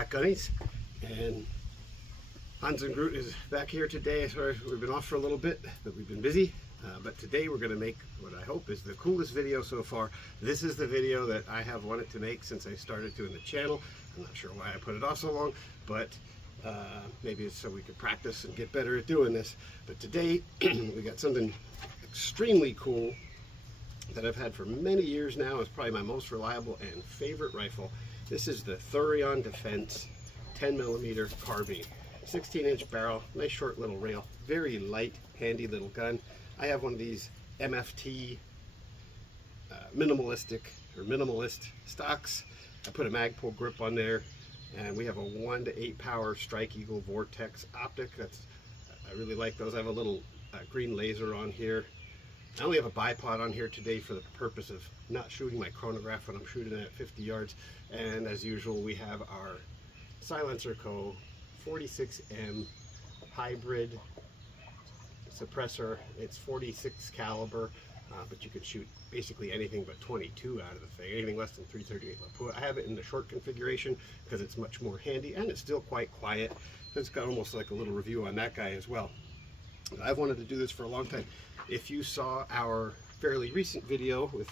back, Gunnies, and Hans and Groot is back here today. Sorry, we've been off for a little bit, but we've been busy. But today we're going to make what I hope is the coolest video so far. This is the video that I have wanted to make since I started doing the channel. I'm not sure why I put it off so long, but maybe it's so we could practice and get better at doing this. But today we got something extremely cool that I've had for many years now. It's probably my most reliable and favorite rifle. This is the Thureon Defense 10mm Carbine. 16-inch barrel, nice short little rail, very light, handy little gun. I have one of these MFT minimalist stocks. I put a Magpul grip on there, and we have a 1 to 8 power Strike Eagle Vortex optic. I really like those. I have a little green laser on here. I only have a bipod on here today for the purpose of not shooting my chronograph when I'm shooting at 50 yards. And as usual, we have our Silencer Co. 46M hybrid suppressor. It's 46 caliber, but you could shoot basically anything but 22 out of the thing. Anything less than 338. I have it in the short configuration because it's much more handy, and it's still quite quiet. It's got almost like a little review on that guy as well. I've wanted to do this for a long time. If you saw our fairly recent video with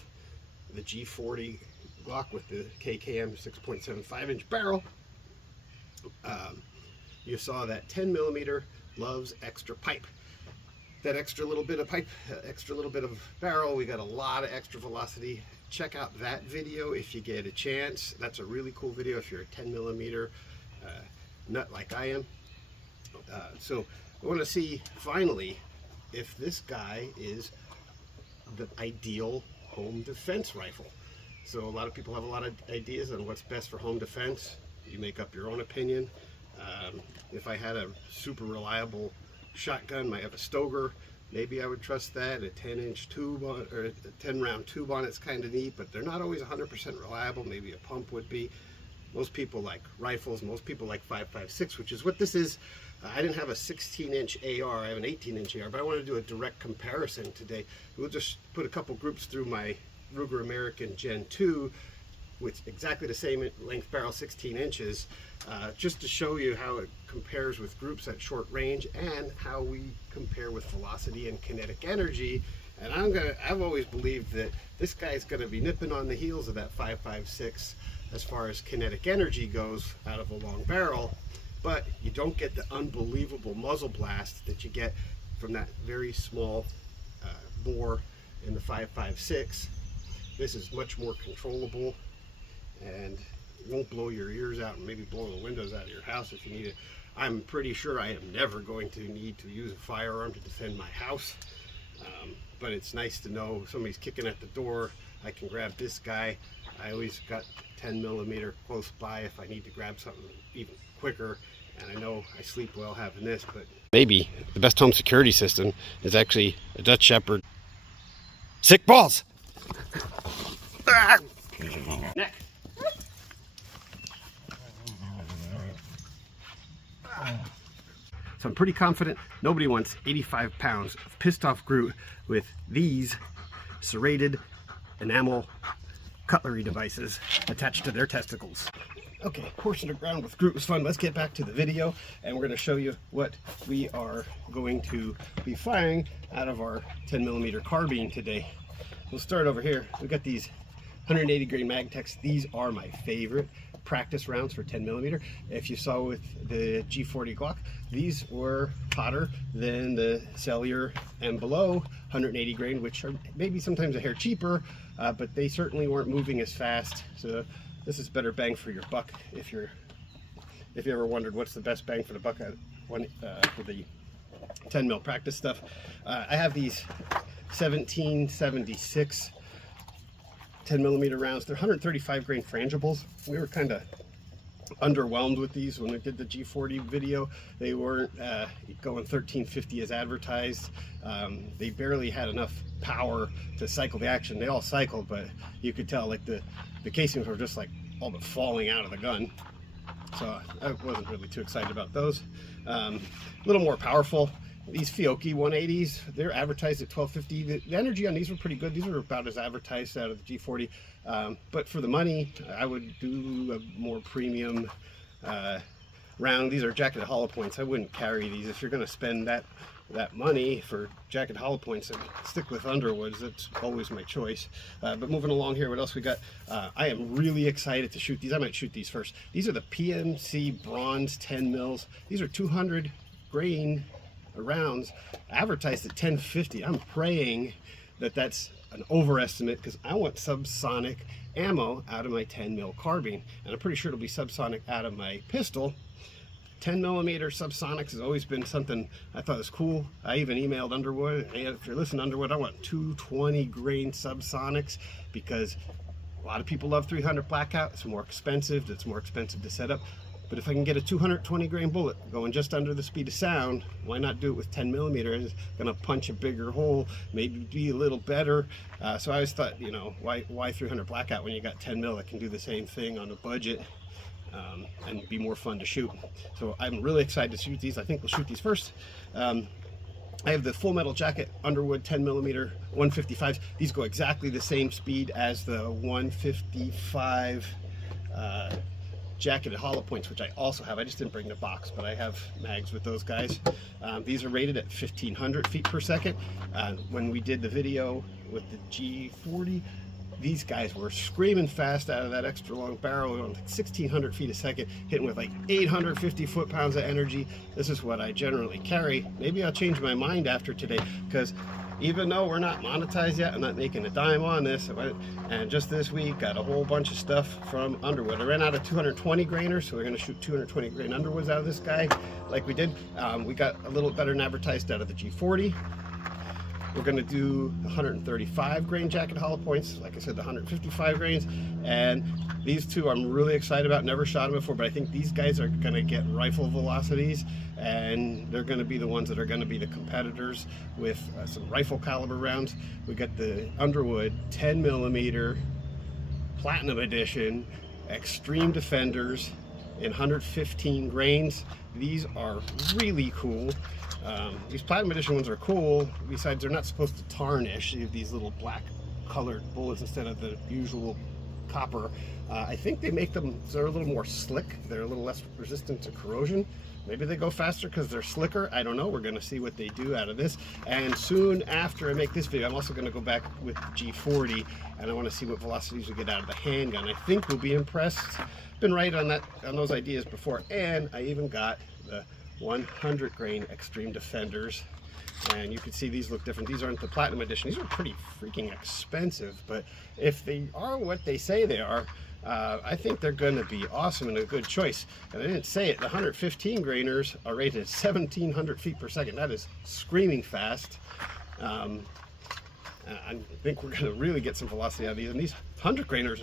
the G40 Glock with the KKM 6.75-inch barrel, you saw that 10mm loves extra pipe. That extra little bit of pipe, extra little bit of barrel, we got a lot of extra velocity. Check out that video if you get a chance. That's a really cool video if you're a 10mm nut like I am. So I want to see finally if this guy is the ideal home defense rifle. So a lot of people have a lot of ideas on what's best for home defense. You make up your own opinion. If I had a super reliable shotgun, I have a Stoger, maybe I would trust that. A 10-inch tube on, or a 10-round tube on it's kind of neat, but they're not always 100% reliable. Maybe a pump would be. Most people like rifles, most people like 5.56, which is what this is. I didn't have a 16-inch AR, I have an 18-inch AR, but I want to do a direct comparison today. We'll just put a couple groups through my Ruger American Gen 2 with exactly the same length barrel, 16 inches, just to show you how it compares with groups at short range and how we compare with velocity and kinetic energy. And I've always believed that this guy's gonna be nipping on the heels of that 5.56 as far as kinetic energy goes out of a long barrel, but you don't get the unbelievable muzzle blast that you get from that very small bore in the 5.56. This is much more controllable, and it won't blow your ears out and maybe blow the windows out of your house if you need it. I'm pretty sure I am never going to need to use a firearm to defend my house, but it's nice to know somebody's kicking at the door. I can grab this guy. I always got 10mm close by if I need to grab something even quicker, and I know I sleep well having this. But maybe the best home security system is actually a Dutch Shepherd. Sick balls! Neck. So I'm pretty confident nobody wants 85 pounds of pissed off Groot with these serrated enamel cutlery devices attached to their testicles. Okay, portion of ground with Groot was fun. Let's get back to the video, and we're going to show you what we are going to be firing out of our 10mm carbine today. We'll start over here. We've got these 180 grain Magtex. These are my favorite practice rounds for 10mm. If you saw with the G40 Glock, these were hotter than the Cellular and below 180 grain, which are maybe sometimes a hair cheaper, but they certainly weren't moving as fast. So this is better bang for your buck if you ever wondered what's the best bang for the buck for the 10mm practice stuff. I have these 1776 10mm rounds. They're 135 grain frangibles. We were kind of underwhelmed with these when we did the G40 video. They weren't going 1350 as advertised. They barely had enough power to cycle the action. They all cycled, but you could tell like the casings were just like all but falling out of the gun. So I wasn't really too excited about those. A little more powerful. These Fiocchi 180s, they're advertised at 1250. The energy on these were pretty good. These were about as advertised out of the G40. But for the money, I would do a more premium round. These are jacketed hollow points. I wouldn't carry these. If you're going to spend that money for jacket hollow points, and stick with Underwoods. That's always my choice. But moving along here, what else we got? I am really excited to shoot these. I might shoot these first. These are the PMC bronze 10 mils. These are 200 grain rounds, advertised at 1050. I'm praying that that's an overestimate, because I want subsonic ammo out of my 10mm carbine, and I'm pretty sure it'll be subsonic out of my pistol. 10mm subsonics has always been something I thought was cool. I even emailed Underwood, hey, if you're listening to Underwood, I want 220 grain subsonics, because a lot of people love 300 blackout. It's more expensive. It's more expensive to set up. But if I can get a 220 grain bullet going just under the speed of sound, why not do it with 10mm? It's gonna punch a bigger hole, maybe be a little better. So I always thought, you know, why 300 blackout when you got 10 mil that can do the same thing on a budget? And be more fun to shoot. So I'm really excited to shoot these. I think we'll shoot these first. I have the Full Metal Jacket Underwood 10mm 155s. These go exactly the same speed as the 155 jacketed hollow points, which I also have. I just didn't bring the box, but I have mags with those guys. These are rated at 1500 feet per second. When we did the video with the G40, these guys were screaming fast out of that extra long barrel on like 1600 feet a second, hitting with like 850 foot-pounds of energy. This is what I generally carry. Maybe I'll change my mind after today, because even though we're not monetized yet, I'm not making a dime on this. And just this week, got a whole bunch of stuff from Underwood. I ran out of 220 grainers, so we're gonna shoot 220 grain Underwoods out of this guy, like we did. We got a little better than advertised out of the G40. We're going to do 135 grain jacket hollow points, like I said, the 155 grains, and these two I'm really excited about. Never shot them before, but I think these guys are going to get rifle velocities, and they're going to be the ones that are going to be the competitors with some rifle caliber rounds. We got the Underwood 10mm Platinum Edition Extreme Defenders in 115 grains. These are really cool. These Platinum Edition ones are cool. Besides, they're not supposed to tarnish. You have these little black colored bullets instead of the usual copper. I think they make them so they're a little more slick. They're a little less resistant to corrosion. Maybe they go faster because they're slicker. I don't know. We're going to see what they do out of this. And soon after I make this video, I'm also going to go back with G40, and I want to see what velocities we get out of the handgun. I think we'll be impressed. Been right on those ideas before. And I even got the 100 grain Extreme Defenders, and you can see these look different. These aren't the Platinum Edition. These are pretty freaking expensive, but if they are what they say they are, I think they're going to be awesome and a good choice. And I didn't say it, the 115 grainers are rated at 1700 feet per second. That is screaming fast. I think we're going to really get some velocity out of these. And these 100 grainers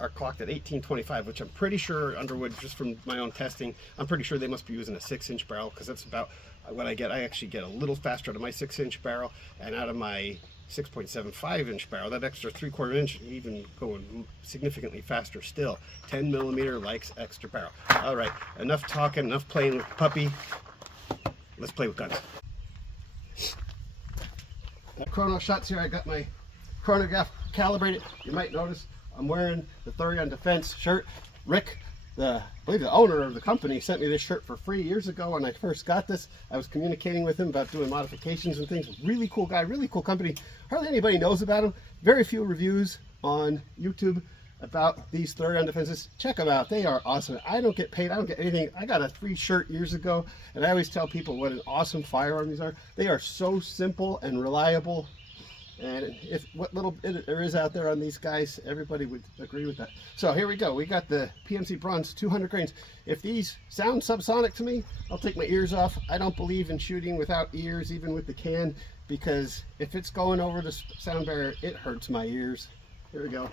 are clocked at 1825, which I'm pretty sure Underwood, just from my own testing, I'm pretty sure they must be using a 6-inch barrel, because that's about what I get. I actually get a little faster out of my 6-inch barrel, and out of my 6.75-inch barrel, that extra 3/4 inch, even going significantly faster still. 10mm likes extra barrel. All right, enough talking, enough playing with puppy. Let's play with guns. Chrono shots here. I got my chronograph calibrated. You might notice I'm wearing the Thureon Defense shirt. Rick, I believe the owner of the company, sent me this shirt for free years ago when I first got this. I was communicating with him about doing modifications and things. Really cool guy, really cool company. Hardly anybody knows about him. Very few reviews on YouTube about these Thureon Defenses. Check them out. They are awesome. I don't get paid. I don't get anything. I got a free shirt years ago, and I always tell people what an awesome firearm these are. They are so simple and reliable. And if what little bit there is out there on these guys, everybody would agree with that. So here we go. We got the PMC Bronze 200 grains. If these sound subsonic to me, I'll take my ears off. I don't believe in shooting without ears, even with the can, because if it's going over the sound barrier, it hurts my ears. Here we go.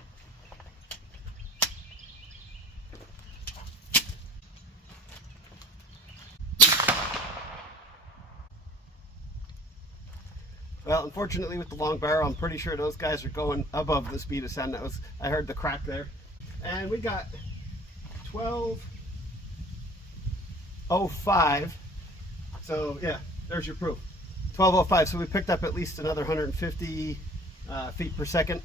Well, unfortunately with the long barrel, I'm pretty sure those guys are going above the speed of sound. I heard the crack there. And we got 1205. So yeah, there's your proof. 1205. So we picked up at least another 150 feet per second,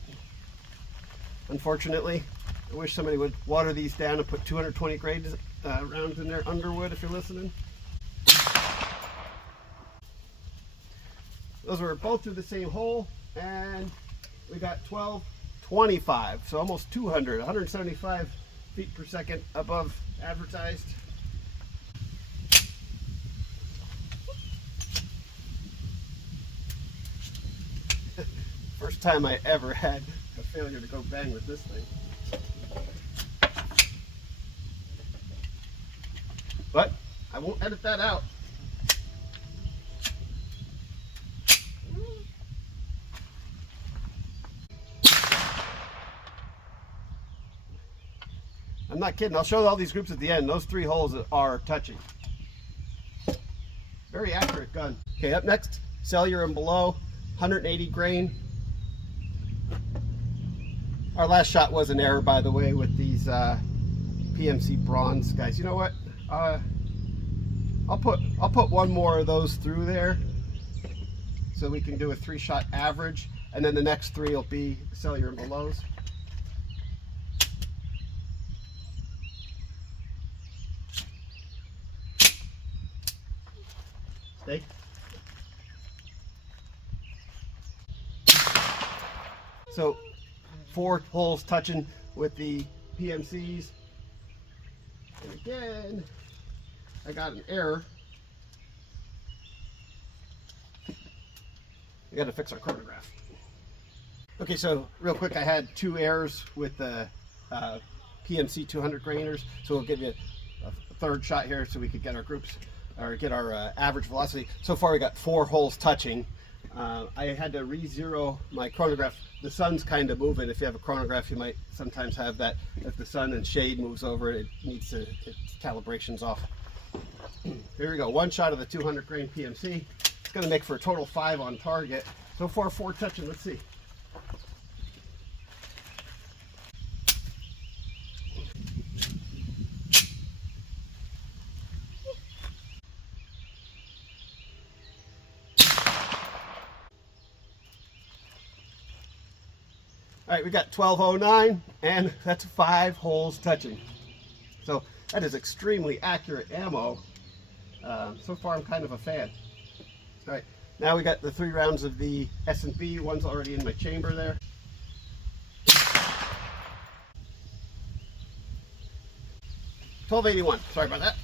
unfortunately. I wish somebody would water these down and put 220 grade rounds in there, Underwood, if you're listening. Those were both through the same hole, and we got 1225, so almost 200, 175 feet per second above advertised. First time I ever had a failure to go bang with this thing. But I won't edit that out. I'm not kidding. I'll show all these groups at the end. Those 3 holes are touching. Very accurate gun. Okay, up next, cellular and below, 180 grain. Our last shot was an error, by the way, with these PMC bronze guys. You know what? I'll put one more of those through there, so we can do a 3-shot average, and then the next 3 will be cellular and belows. Stay. So 4 holes touching with the PMCs. And again, I got an error. We got to fix our chronograph. Okay, so real quick, I had 2 errors with the PMC 200 grainers. So we'll give you a 3rd shot here so we could get our groups, or get our average velocity. So far we got 4 holes touching. I had to re-zero my chronograph. The sun's kind of moving. If you have a chronograph, you might sometimes have that. If the sun and shade moves over, it needs to, its calibration's off. Here we go, 1 shot of the 200 grain PMC. It's gonna make for a total 5 on target. So far 4 touching, let's see. All right, we got 1209, and that's 5 holes touching. So that is extremely accurate ammo. So far, I'm kind of a fan. All right, now we got the 3 rounds of the S&B. One's already in my chamber there. $12.81. Sorry about that.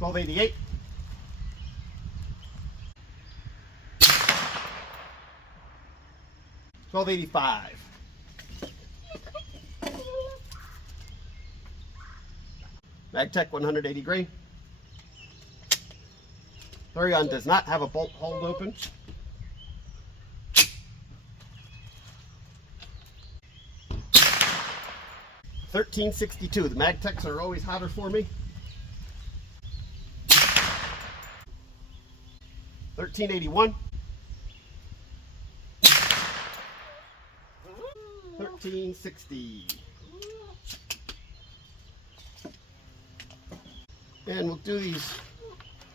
$12.88. $12.85. MagTech 180 grain. Thureon does not have a bolt hold open. $13.62. The MagTechs are always hotter for me. $13.81. $13.60. And we'll do these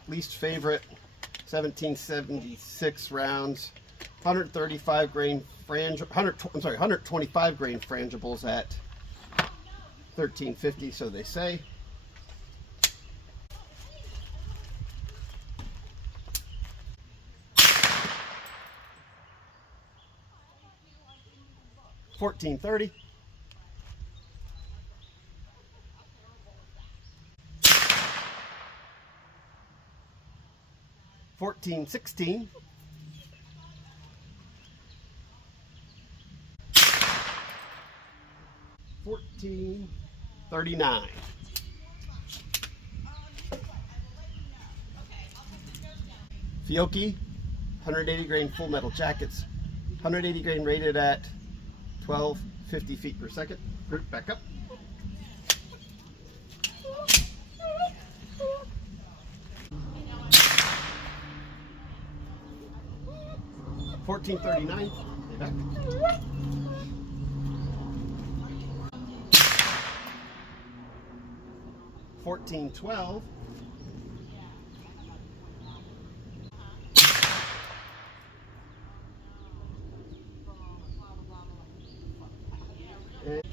least favorite 1776 rounds. 135 grain frangibles, 125 grain frangibles at $13.50, so they say. $14.30. $14.16. $14.39. Fiocchi 180 grain full metal jackets. 180 grain rated at 1250 feet per second. Group back up. $14.39. Stay back. $14.12.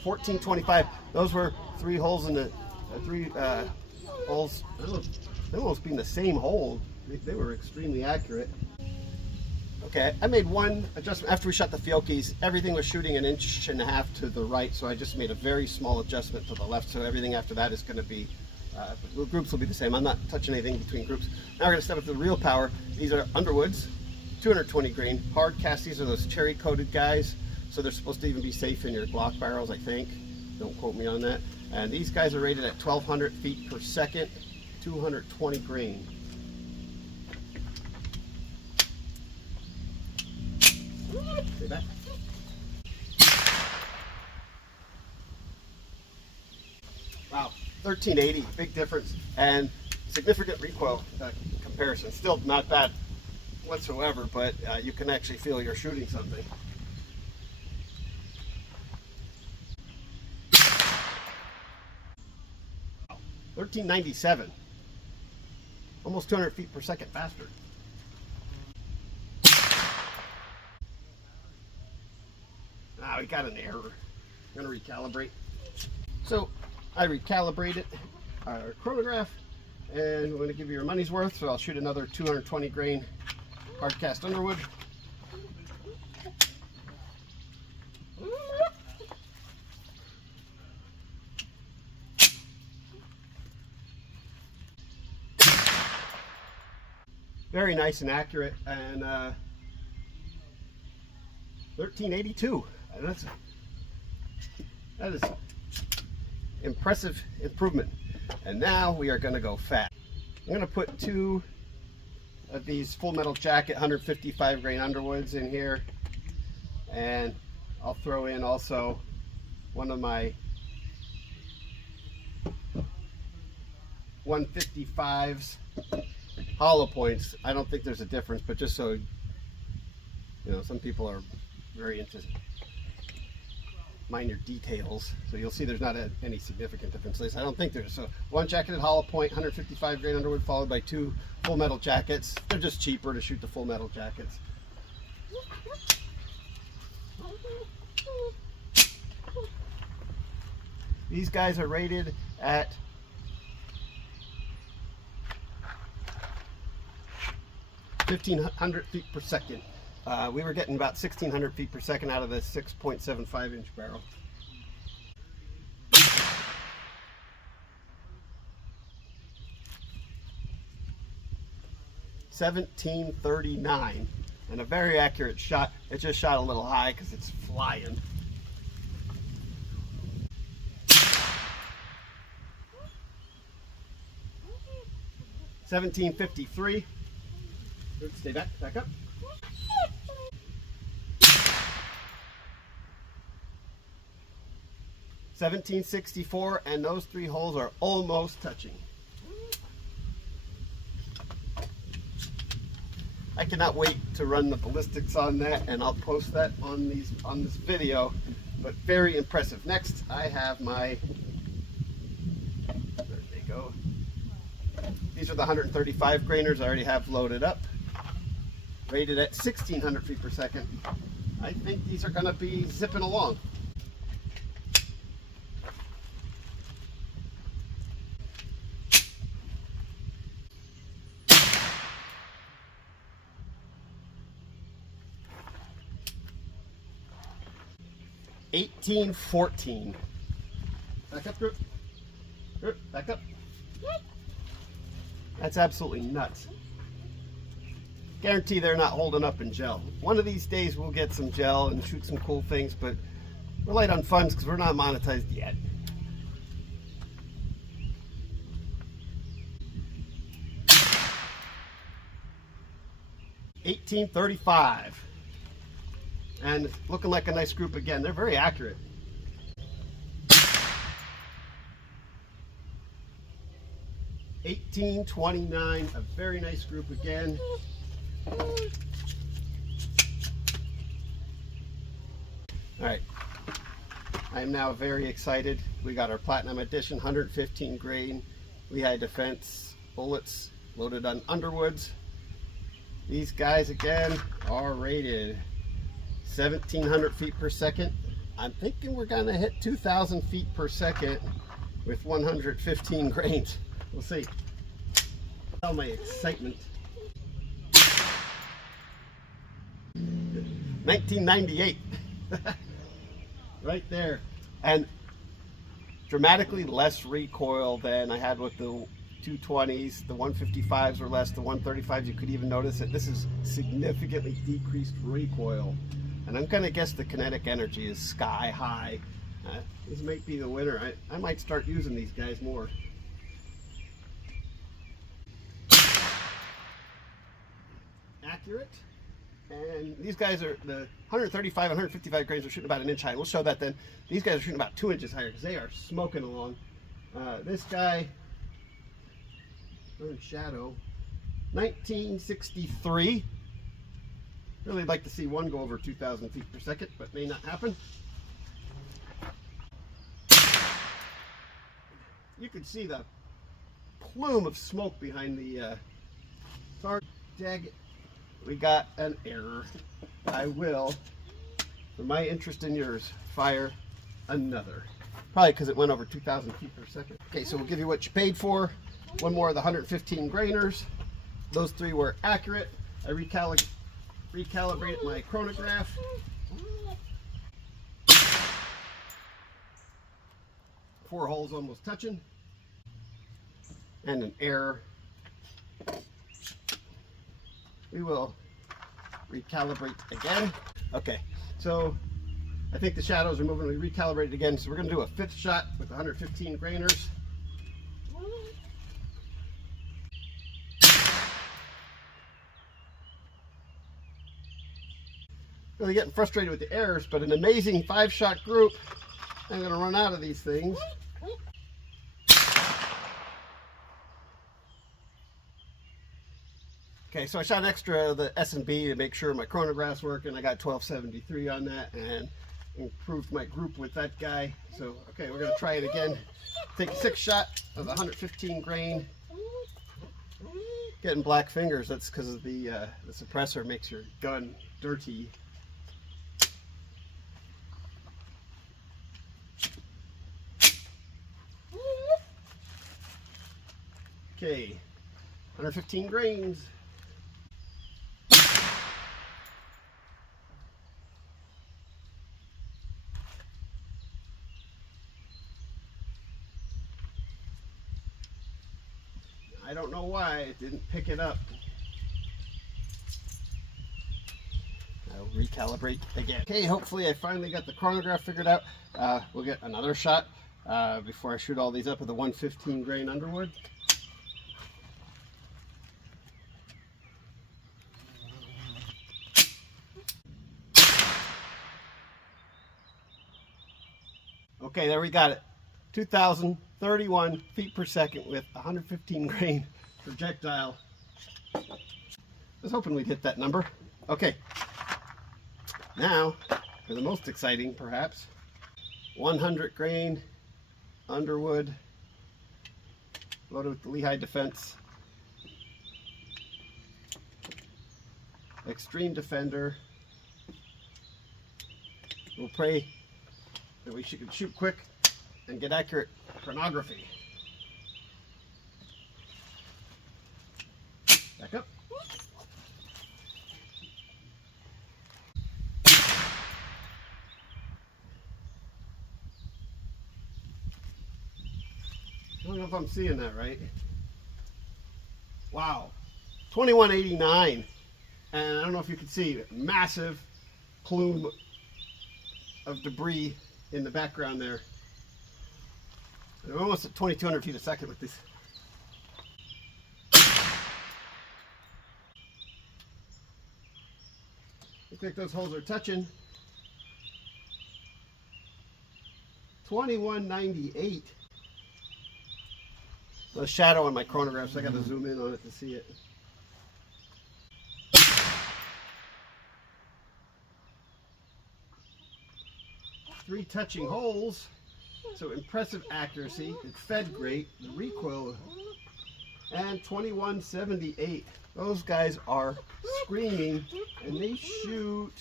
1425. Those were 3 holes in the holes. They almost being the same hole. They were extremely accurate. Okay, I made one adjustment after we shot the Fiocchi's. Everything was shooting 1.5 inches to the right, so I just made a very small adjustment to the left. So everything after that is going to be, the groups will be the same. I'm not touching anything between groups. Now we're going to step up to the real power. These are Underwoods, 220 grain, hard cast. These are those cherry coated guys, so they're supposed to even be safe in your Glock barrels, I think. Don't quote me on that. And these guys are rated at 1,200 feet per second, 220 grain. Stay back. Wow, 1380, big difference, and significant recoil comparison. Still not bad whatsoever, but you can actually feel you're shooting something. Wow, 1397, almost 200 feet per second faster. We got an error. I'm going to recalibrate. So I recalibrated our chronograph, and I'm going to give you your money's worth. So I'll shoot another 220 grain hard cast Underwood. Very nice and accurate, and 1382. That is impressive improvement. And now we are going to go fat. I'm going to put 2 of these Full Metal Jacket 155 grain Underwoods in here, and I'll throw in also one of my 155s hollow points. I don't think there's a difference, but just so you know, some people are very into minor details, so you'll see there's not any significant differences. I don't think there's. So 1 jacketed hollow point 155 grain Underwood, followed by 2 Full Metal Jackets. They're just cheaper to shoot the Full Metal Jackets. These guys are rated at 1,500 feet per second. We were getting about 1,600 feet per second out of the 6.75 inch barrel. $17.39, and a very accurate shot. It just shot a little high because it's flying. $17.53. Stay back up. $17.64, and those 3 holes are almost touching. I cannot wait to run the ballistics on that, and I'll post that on this video. But very impressive. Next, I have my, there they go. These are the 135 grainers I already have loaded up, rated at 1,600 feet per second. I think these are going to be zipping along. $18.14. Back up, group. Back up. That's absolutely nuts. Guarantee they're not holding up in gel. One of these days we'll get some gel and shoot some cool things, but we're light on funds because we're not monetized yet. $18.35. And looking like a nice group again. They're very accurate. $18.29, a very nice group again. All right, I am now very excited. We got our Platinum Edition 115 grain Lehigh Defense bullets loaded on Underwoods. These guys again are rated 1,700 feet per second. I'm thinking we're gonna hit 2,000 feet per second with 115 grains. We'll see. Tell my excitement. 1998. Right there. And dramatically less recoil than I had with the 220s. The 155s or less, the 135s, you could even notice that this is significantly decreased recoil. And I'm gonna guess the kinetic energy is sky high. This might be the winner. I might start using these guys more. Accurate. And these guys are the 135 and 155 grains are shooting about an inch high. We'll show that then. These guys are shooting about 2 inches higher because they are smoking along. This guy, in shadow, 1963. Really like to see one go over 2,000 feet per second, but may not happen. You can see the plume of smoke behind the target. Dag it. We got an error. I will, for my interest in yours, fire another. Probably because it went over 2,000 feet per second. Okay, so we'll give you what you paid for. One more of the 115 grainers. Those 3 were accurate. I recalibrated my chronograph. Four holes almost touching. And an error. We will recalibrate again. Okay, so I think the shadows are moving. We recalibrated again, so we're going to do a 5th shot with 115 grainers. Really getting frustrated with the errors, but an amazing 5-shot group. I'm going to run out of these things. Okay, so I shot extra of the S&B to make sure my chronograph's working. I got 1273 on that and improved my group with that guy. So, okay, we're going to try it again. Take a 6th shot of the 115 grain. Getting black fingers, that's because of the suppressor makes your gun dirty. Okay, 115 grains. I don't know why it didn't pick it up. I'll recalibrate again. Okay, hopefully I finally got the chronograph figured out. We'll get another shot before I shoot all these up with the 115 grain Underwood. Okay, there we got it. 2,031 feet per second with 115 grain projectile. I was hoping we'd hit that number. Okay, now for the most exciting perhaps, 100 grain Underwood loaded with the Lehigh Defense Extreme Defender. We'll pray that we should shoot quick and get accurate chronography. Back up. I don't know if I'm seeing that right. Wow, 2189, and I don't know if you can see massive plume of debris in the background there. I'm almost at 2,200 feet a second with this. Looks like those holes are touching. 2198. The shadow on my chronograph, so I got to zoom in on it to see it. Three touching holes, so impressive accuracy. It fed great. The recoil, and 2178. Those guys are screaming, and they shoot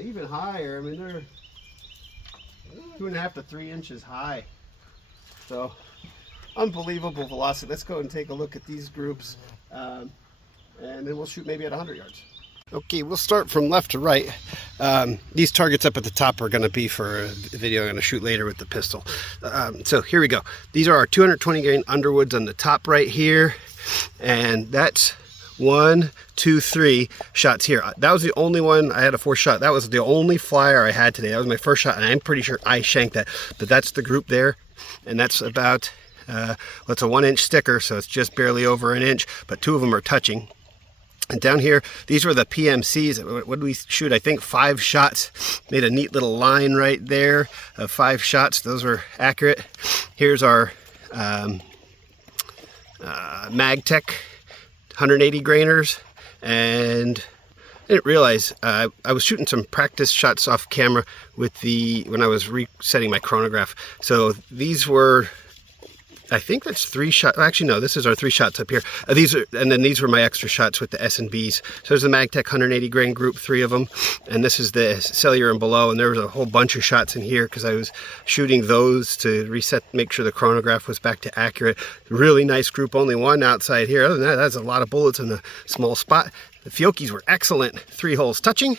even higher. I mean, they're 2.5 to 3 inches high. So unbelievable velocity. Let's go and take a look at these groups, and then we'll shoot maybe at 100 yards. Okay, we'll start from left to right. These targets up at the top are going to be for a video I'm going to shoot later with the pistol. So here we go. These are our 220 grain Underwoods on the top right here, and that's 1, 2, 3 shots here. That was the only one. I had a 4 shot. That was the only flyer I had today. That was my first shot, and I'm pretty sure I shanked that. But that's the group there, and that's about well, it's a 1 inch sticker, so it's just barely over an inch, but 2 of them are touching. And down here, these were the PMCs. What did we shoot? I think 5 shots. Made a neat little line right there of 5 shots. Those were accurate. Here's our MagTech 180 grainers. And I didn't realize I was shooting some practice shots off camera with when I was resetting my chronograph. So these were, I think that's 3 shots. Actually, no, this is our 3 shots up here. And then these were my extra shots with the S&Bs. So there's the MagTech 180 grain group, 3 of them. And this is the cellular and below. And there was a whole bunch of shots in here because I was shooting those to reset, make sure the chronograph was back to accurate. Really nice group, only 1 outside here. Other than that, that's a lot of bullets in a small spot. The Fiocchis were excellent, 3 holes touching.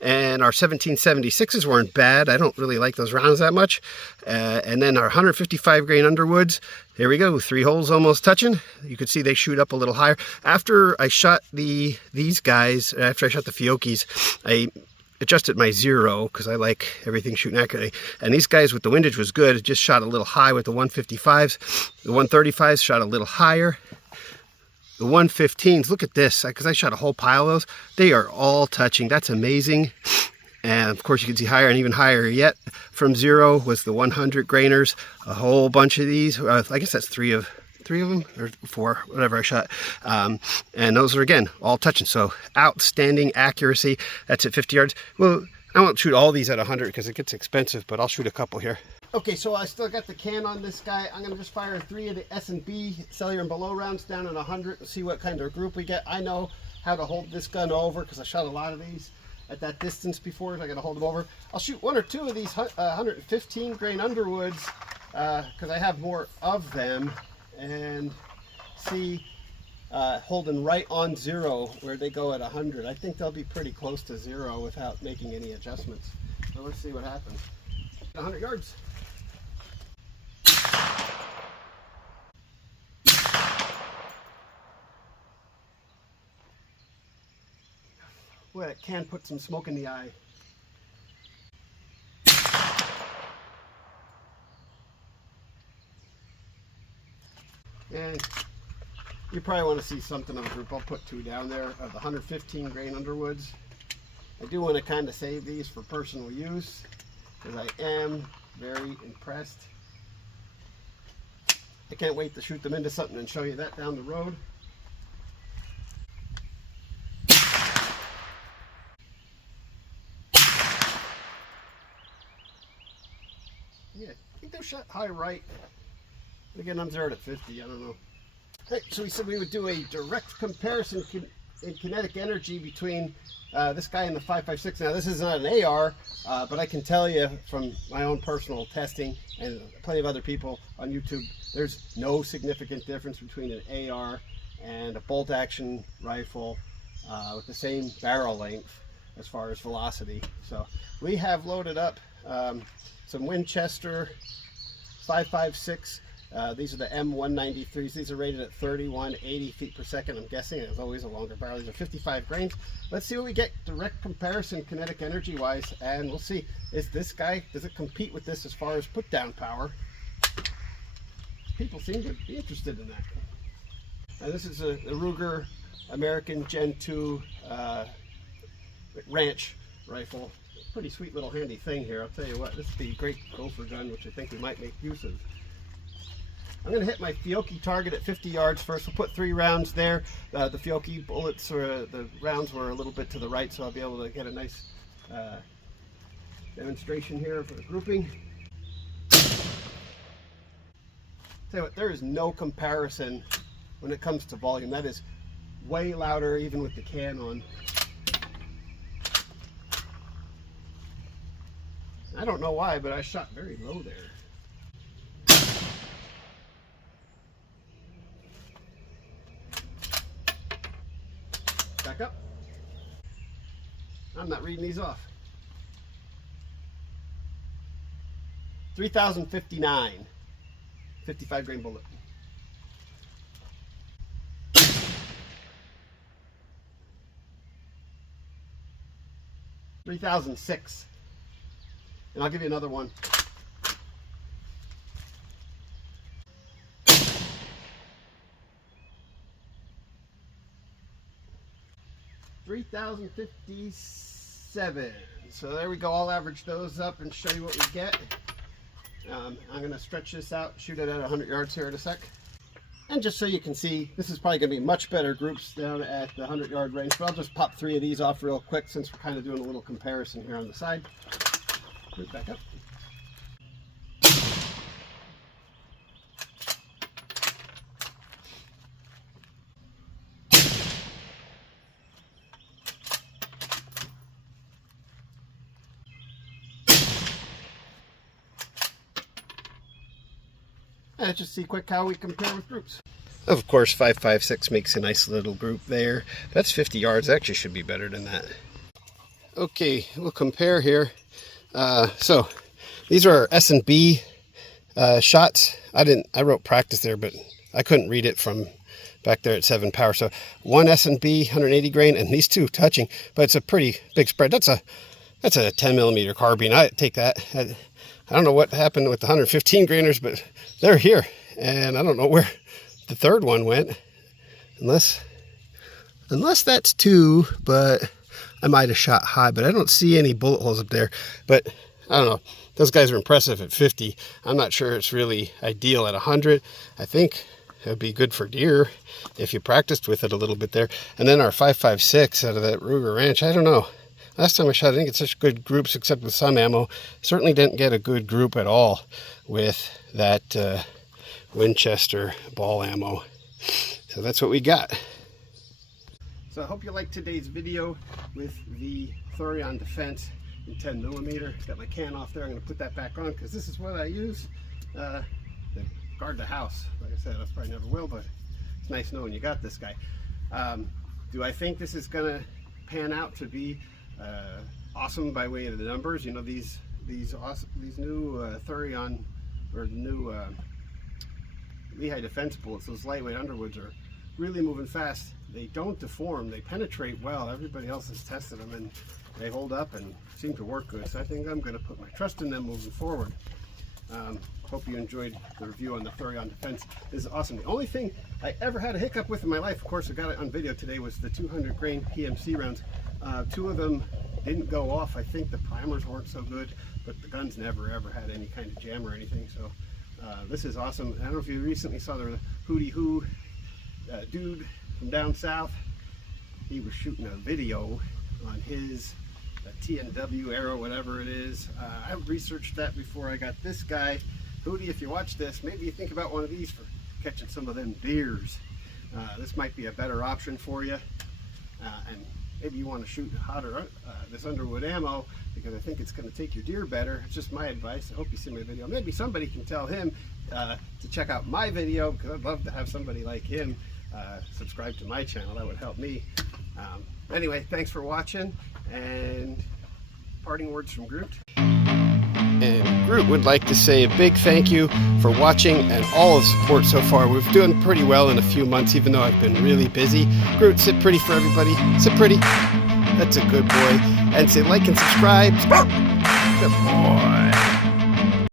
And our 1776s weren't bad. I don't really like those rounds that much. And then our 155 grain Underwoods, there we go, 3 holes almost touching. You could see they shoot up a little higher. After I shot these guys, after I shot the Fiocchis, I adjusted my 0 because I like everything shooting accurately. And these guys with the windage was good. It just shot a little high with the 155s. The 135s shot a little higher. The 115s, look at this, because I shot a whole pile of those. They are all touching. That's amazing. And of course you can see higher and even higher yet from 0 was the 100 grainers. A whole bunch of these. I guess that's 3 of them, or 4, whatever I shot. And those are, again, all touching. So outstanding accuracy. That's at 50 yards. Well, I won't shoot all these at 100 because it gets expensive, but I'll shoot a couple here. Okay, so I still got the can on this guy. I'm going to just fire 3 of the S&B cellular and below rounds down at 100 and see what kind of group we get. I know how to hold this gun over because I shot a lot of these at that distance before. I got to hold them over. I'll shoot 1 or 2 of these 115 grain Underwoods because I have more of them, and see holding right on 0 where they go at 100. I think they'll be pretty close to 0 without making any adjustments. So let's see what happens. 100 yards. Boy, it can put some smoke in the eye. And you probably want to see something of a group. I'll put 2 down there of the 115 grain Underwoods. I do want to kind of save these for personal use because I am very impressed. I can't wait to shoot them into something and show you that down the road. Yeah, I think they're shot high right. Again, I'm 0 to 50, I don't know. Right, so we said we would do a direct comparison in kinetic energy between this guy and the 5.56. Now, this is not an AR, but I can tell you from my own personal testing and plenty of other people on YouTube, there's no significant difference between an AR and a bolt action rifle with the same barrel length as far as velocity. So we have loaded up some Winchester 5.56. These are the M193s. These are rated at 3180 feet per second. I'm guessing it's always a longer barrel. These are 55 grains. Let's see what we get direct comparison kinetic energy wise, and we'll see, is this guy, does it compete with this as far as put down power? People seem to be interested in that. And this is a Ruger American Gen 2 ranch rifle. Pretty sweet little handy thing here. I'll tell you what, this is the great gopher gun, which I think we might make use of. I'm going to hit my Fiocchi target at 50 yards first. We'll put 3 rounds there. The Fiocchi bullets, or the rounds, were a little bit to the right, so I'll be able to get a nice demonstration here for the grouping. Tell you what, there is no comparison when it comes to volume. That is way louder even with the can on. I don't know why, but I shot very low there. Back up. I'm not reading these off. 3,059. 55 grain bullet. 3,006. And I'll give you another one. $3,057. So there we go. I'll average those up and show you what we get. I'm going to stretch this out, shoot it at 100 yards here in a sec. And just so you can see, this is probably going to be much better groups down at the 100-yard range. But I'll just pop 3 of these off real quick since we're kind of doing a little comparison here on the side. Move back up. And just see quick how we compare with groups. Of course, 5.56 makes a nice little group there. That's 50 yards. Actually should be better than that. Okay, we'll compare here. So these are our S&B shots. I wrote practice there, but I couldn't read it from back there at 7 power. So one S&B 180 grain and these two touching, but it's a pretty big spread. That's a 10mm carbine. I take that. I don't know what happened with the 115 grainers, but they're here. And I don't know where the third one went. Unless that's 2, but I might have shot high, but I don't see any bullet holes up there. But I don't know. Those guys are impressive at 50. I'm not sure it's really ideal at 100. I think it would be good for deer if you practiced with it a little bit there. And then our 5.56 out of that Ruger Ranch, I don't know. Last time I shot, I think it's such good groups except with some ammo. Certainly didn't get a good group at all with that Winchester ball ammo. So that's what we got. So I hope you liked today's video with the Thureon Defense in 10mm. Got my can off there. I'm going to put that back on because this is what I use to guard the house. Like I said, I probably never will, but it's nice knowing you got this guy. Do I think this is going to pan out to be awesome by way of the numbers? You know, these new Thureon or new Lehigh Defense bullets, those lightweight Underwoods, are really moving fast. They don't deform, they penetrate well. Everybody else has tested them and they hold up and seem to work good. So I think I'm going to put my trust in them moving forward. Hope you enjoyed the review on the Thureon Defense. This is awesome. The only thing I ever had a hiccup with in my life, of course I got it on video today, was the 200 grain PMC rounds. 2 of them didn't go off. I think the primers weren't so good, but the guns never ever had any kind of jam or anything. So this is awesome. I don't know if you recently saw the Hootie Hoo dude from down south. He was shooting a video on his TNW arrow, whatever it is. I researched that before I got this guy. Hootie, if you watch this, maybe you think about one of these for catching some of them deers. This might be a better option for you. And maybe you want to shoot hotter this Underwood ammo because I think it's going to take your deer better. It's just my advice. I hope you see my video. Maybe somebody can tell him to check out my video because I'd love to have somebody like him subscribe to my channel. That would help me. Anyway, thanks for watching, and parting words from Groot. And Groot would like to say a big thank you for watching and all the support so far. We've doing pretty well in a few months, even though I've been really busy. Groot, sit pretty for everybody. Sit pretty. That's a good boy. And say like and subscribe. Good boy.